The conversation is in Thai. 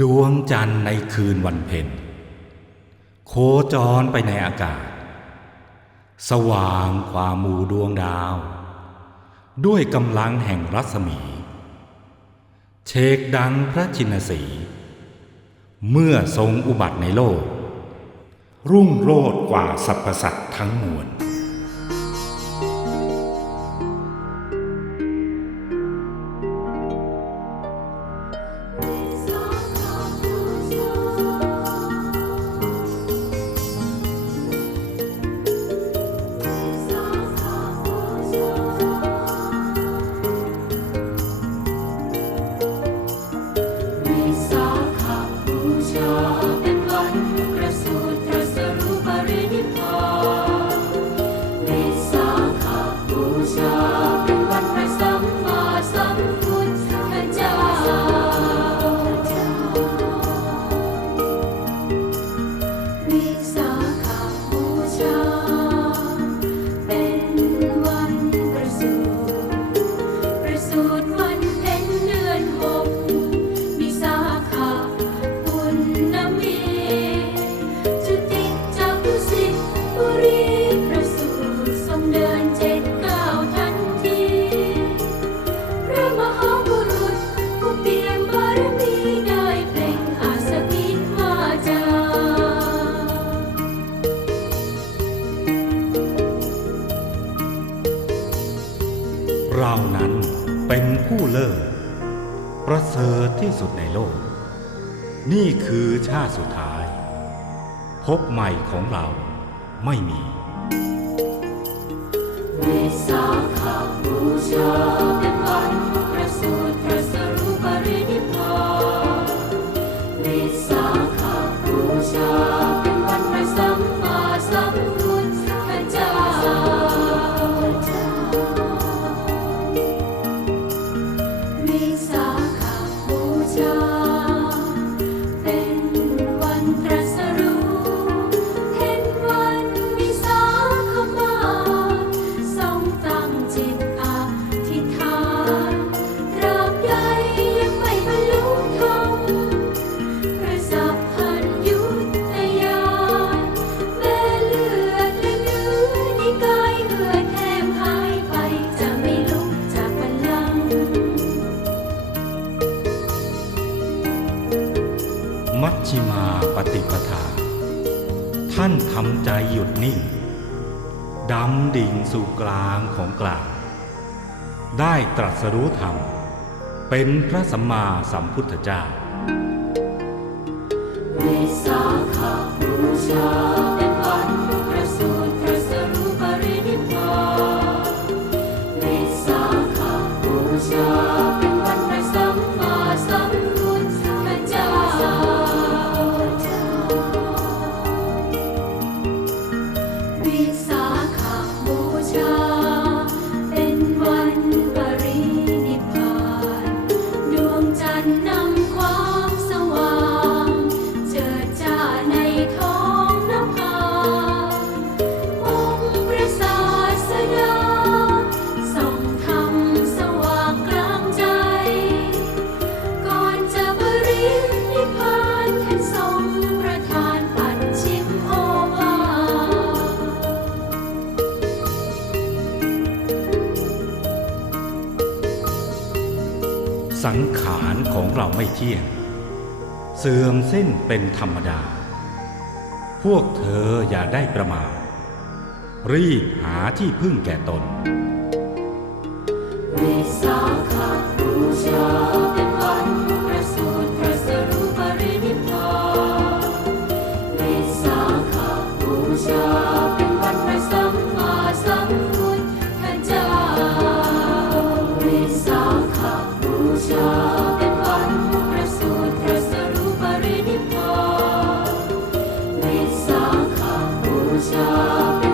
ดวงจันทร์ในคืนวันเพ็ญโคจรไปในอากาศ สว่างความหมู่ดวงดาว ด้วยกำลังแห่งรัศมี เชกดังพระชินสี เมื่อทรงอุบัติในโลก รุ่งโรจน์กว่าสรรพสัตว์ทั้งมวลานั้นเป็นผู้เลิศประเสริฐที่สุดในโลก นี่คือชาติสุดท้าย พบใหม่ของเราไม่มีวิสา มัชชิมาปฏิปทา ท่านทำใจหยุดนิ่งดำดิ่งสู่กลางของกลาง ได้ตรัสรู้ธรรม เป็นพระสัมมาสัมพุทธเจ้าวิสาขบูชาเป็นวันประสูติตรัสรู้ปรินิพพานวิสาขบูชา สังขารของเราไม่เที่ยง เสื่อมสิ้นเป็นธรรมดา พวกเธออย่าได้ประมาทรีบหาที่พึ่งแก่ตนวิสาขบูชา oh